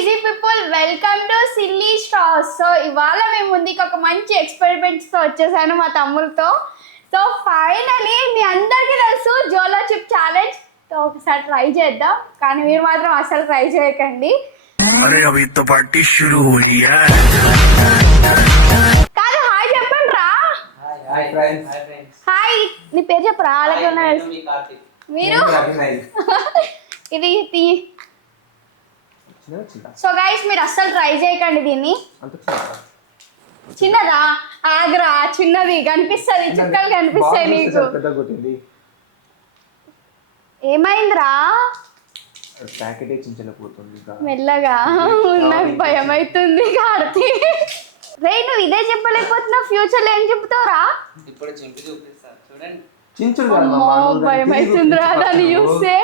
Easy people welcome to silly stars. So ఇవాళ మేము ముందుకి ఒక మంచి ఎక్స్పెరిమెంట్స్తో వచ్చేసాను మా తమ్ములతో. సో ఫైనలీ మీ అందరికీ తెలుసు జోలో చిప్ ఛాలెంజ్. సో ఒకసారి ట్రై చేద్దాం, కానీ మీరు మాత్రం అసలు ట్రై చేయకండి. కాదు హాయ్ చెప్పండి రా. హాయ్, నీ పేరు చెప్పరా? అలాగే మీరు ఇది సో గైస్ మీరు అస్సలు ట్రై చేయకండి దీన్ని. చిన్నదా? ఆగ్రా, చిన్నది కనిపిస్తుంది, చుక్కలు కనిపిస్తాయి నీకు. ఏమైందిరా? మెల్లగా నాకు భయం అవుతుంది కార్తీ. రే నువ్వు ఇదే చెప్పలేకపోతున్నావు, ఫ్యూచర్ లో ఏం చెప్తావురా? భయం అవుతుందిరా దాన్ని చూస్తే.